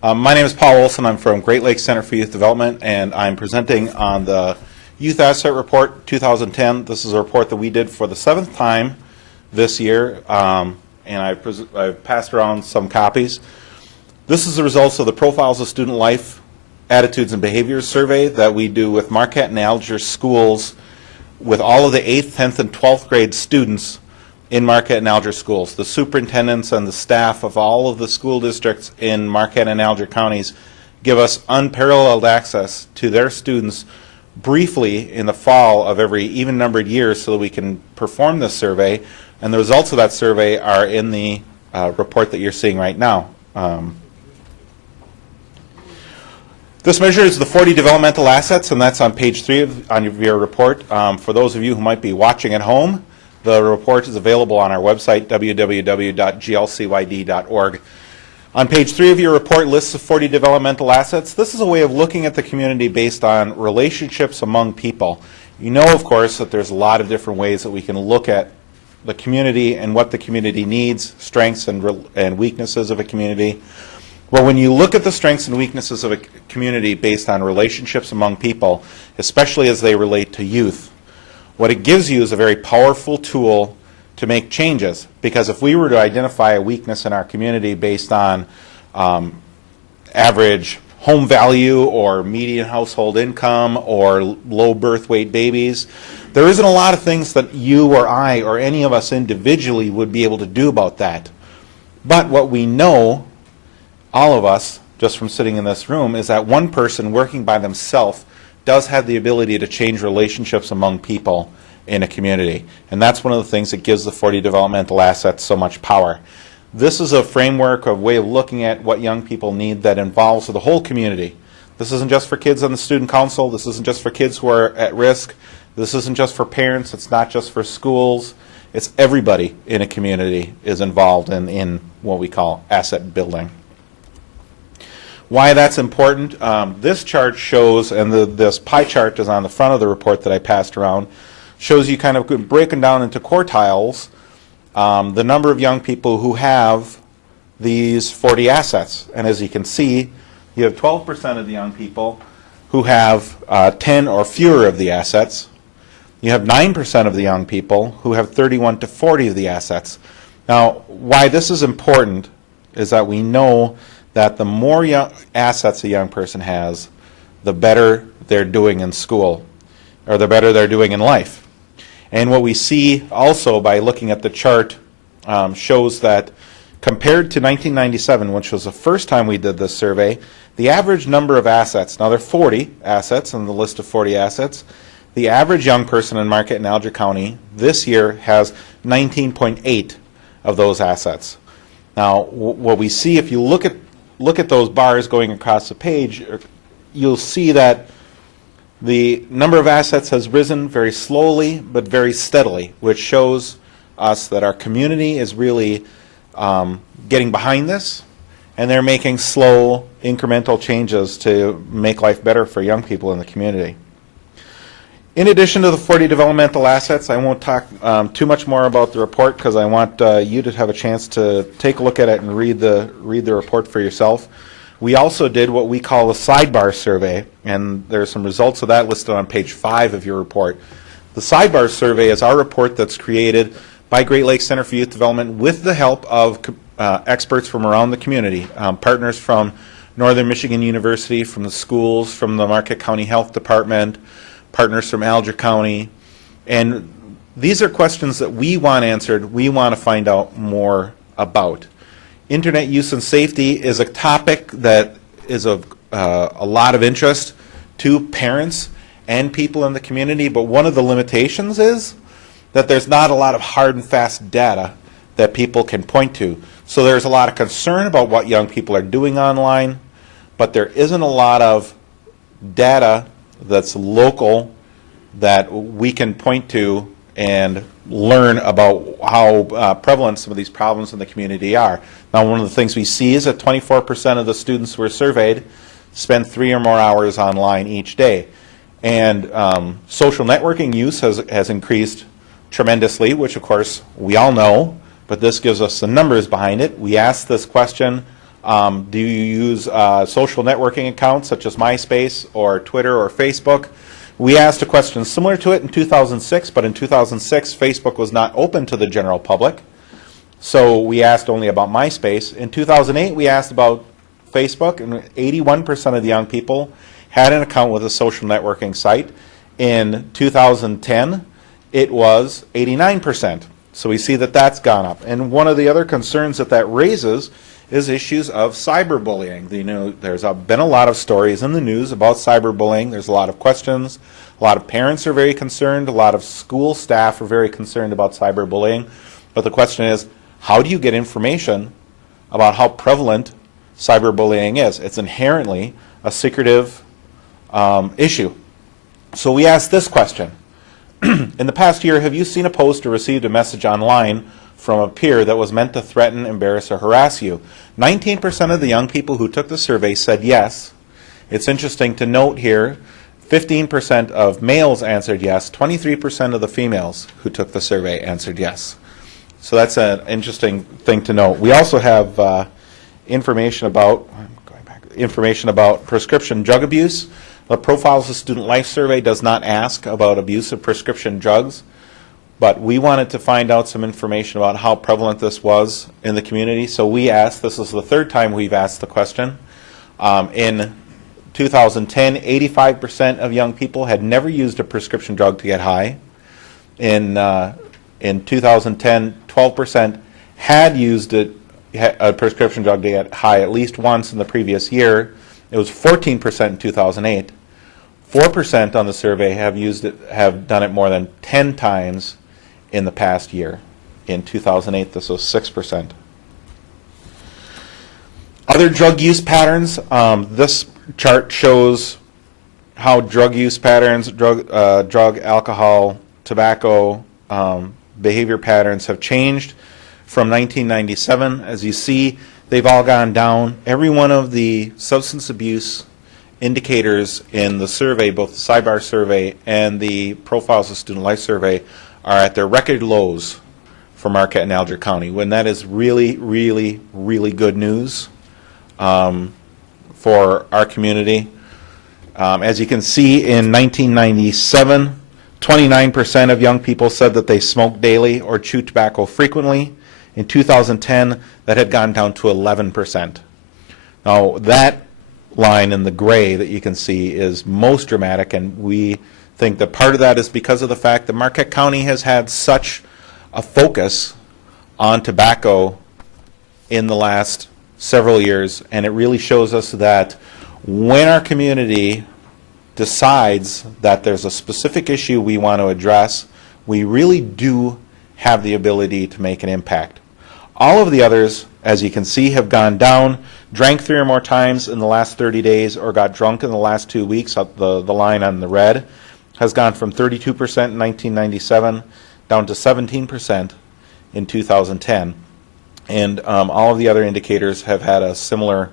My name is Paul Olson. I'm from Great Lakes Center for Youth Development, and I'm presenting on the Youth Asset Report 2010. This is a report that we did for the 7th time this year, and I've passed around some copies. This is the results of the Profiles of Student Life, Attitudes and Behaviors survey that we do with Marquette and Alger schools with all of the 8th, 10th, and 12th grade students in Marquette and Alger schools. The superintendents and the staff of all of the school districts in Marquette and Alger counties give us unparalleled access to their students briefly in the fall of every even-numbered year so that we can perform this survey, and the results of that survey are in the report that you're seeing right now. This measures the 40 developmental assets, and that's on page 3 of your report. For those of you who might be watching at home, the report is available on our website, www.glcyd.org. On page 3 of your report lists the 40 developmental assets. This is a way of looking at the community based on relationships among people. You know, of course, that there's a lot of different ways that we can look at the community and what the community needs, strengths and weaknesses of a community. Well, when you look at the strengths and weaknesses of a community based on relationships among people, especially as they relate to youth, what it gives you is a very powerful tool to make changes. Because if we were to identify a weakness in our community based on average home value or median household income or low birth weight babies, there isn't a lot of things that you or I or any of us individually would be able to do about that. But what we know, all of us, just from sitting in this room, is that one person working by themselves does have the ability to change relationships among people in a community. And that's one of the things that gives the 40 developmental assets so much power. This is a framework, a way of looking at what young people need that involves the whole community. This isn't just for kids on the student council. This isn't just for kids who are at risk. This isn't just for parents. It's not just for schools. It's everybody in a community is involved in what we call asset building. Why that's important, this chart shows, and this pie chart is on the front of the report that I passed around, shows you kind of breaking down into quartiles the number of young people who have these 40 assets. And as you can see, you have 12% of the young people who have 10 or fewer of the assets. You have 9% of the young people who have 31 to 40 of the assets. Now, why this is important is that we know that the more assets a young person has, the better they're doing in school, or the better they're doing in life. And what we see also by looking at the chart shows that compared to 1997, which was the first time we did this survey, the average number of assets, now there are 40 assets on the list of 40 assets, the average young person in Marquette and Alger County this year has 19.8 of those assets. Now, what we see, if you look at those bars going across the page, you'll see that the number of assets has risen very slowly but very steadily, which shows us that our community is really getting behind this, and they're making slow, incremental changes to make life better for young people in the community. In addition to the 40 developmental assets, I won't talk too much more about the report because I want you to have a chance to take a look at it and read the report for yourself. We also did what we call a sidebar survey, and there's some results of that listed on page 5 of your report. The sidebar survey is our report that's created by Great Lakes Center for Youth Development with the help of experts from around the community, partners from Northern Michigan University, from the schools, from the Marquette County Health Department, partners from Alger County, and these are questions that we want answered, we want to find out more about. Internet use and safety is a topic that is of a lot of interest to parents and people in the community, but one of the limitations is that there's not a lot of hard and fast data that people can point to. So there's a lot of concern about what young people are doing online, but there isn't a lot of data that's local that we can point to and learn about how prevalent some of these problems in the community are. Now, one of the things we see is that 24% of the students who were surveyed spend 3 or more hours online each day. And social networking use has increased tremendously, which of course we all know, but this gives us the numbers behind it. We asked this question Do you use social networking accounts such as MySpace or Twitter or Facebook? We asked a question similar to it in 2006, but in 2006, Facebook was not open to the general public. So we asked only about MySpace. In 2008, we asked about Facebook, and 81% of the young people had an account with a social networking site. In 2010, it was 89%. So we see that that's gone up. And one of the other concerns that that raises is issues of cyberbullying. You know, there's been a lot of stories in the news about cyberbullying. There's a lot of questions. A lot of parents are very concerned. A lot of school staff are very concerned about cyberbullying. But the question is, how do you get information about how prevalent cyberbullying is? It's inherently a secretive issue. So we asked this question. In the past year, have you seen a post or received a message online from a peer that was meant to threaten, embarrass, or harass you? 19% of the young people who took the survey said yes. It's interesting to note here, 15% of males answered yes, 23% of the females who took the survey answered yes. So that's an interesting thing to note. We also have information about prescription drug abuse. The Profiles of Student Life survey does not ask about abuse of prescription drugs, but we wanted to find out some information about how prevalent this was in the community. So we asked, this is the third time we've asked the question. In 2010, 85% of young people had never used a prescription drug to get high. In 2010, 12% had used a prescription drug to get high at least once in the previous year. It was 14% in 2008. 4% on the survey have done it more than 10 times in the past year. In 2008, this was 6%. Other drug use patterns. This chart shows how drug use patterns, drug, alcohol, tobacco, behavior patterns have changed from 1997. As you see, they've all gone down. Every one of the substance abuse indicators in the survey, both the Sidebar survey and the Profiles of Student Life survey, are at their record lows for Marquette and Alger County, when that is really, really, really good news for our community. As you can see, in 1997, 29% of young people said that they smoked daily or chewed tobacco frequently. In 2010, that had gone down to 11%. Now, that line in the gray that you can see is most dramatic, and we think that part of that is because of the fact that Marquette County has had such a focus on tobacco in the last several years, and it really shows us that when our community decides that there's a specific issue we want to address, we really do have the ability to make an impact. All of the others, as you can see, have gone down. Drank 3 or more times in the last 30 days or got drunk in the last 2 weeks, the line on the red, has gone from 32% in 1997 down to 17% in 2010. And all of the other indicators have had a similar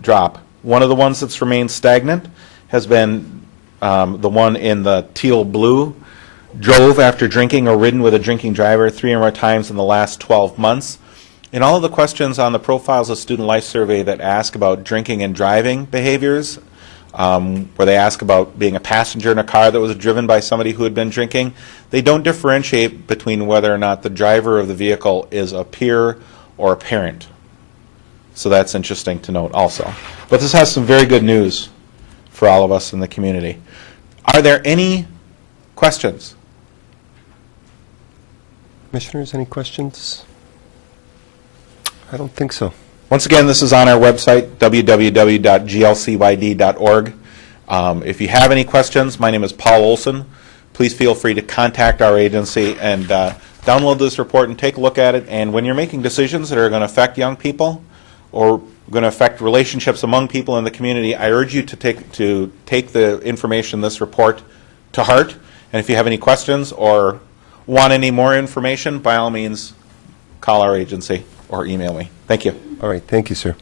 drop. One of the ones that's remained stagnant has been the one in the teal blue. Drove after drinking or ridden with a drinking driver 3 or more times in the last 12 months. In all of the questions on the Profiles of Student Life survey that ask about drinking and driving behaviors, where they ask about being a passenger in a car that was driven by somebody who had been drinking, they don't differentiate between whether or not the driver of the vehicle is a peer or a parent. So that's interesting to note also. But this has some very good news for all of us in the community. Are there any questions? Commissioners, any questions? I don't think so. Once again, this is on our website, www.glcyd.org. If you have any questions, my name is Paul Olson. Please feel free to contact our agency and download this report and take a look at it. And when you're making decisions that are going to affect young people or going to affect relationships among people in the community, I urge you to take the information in this report to heart. And if you have any questions or want any more information, by all means, call our agency or email me. Thank you. All right. Thank you, sir.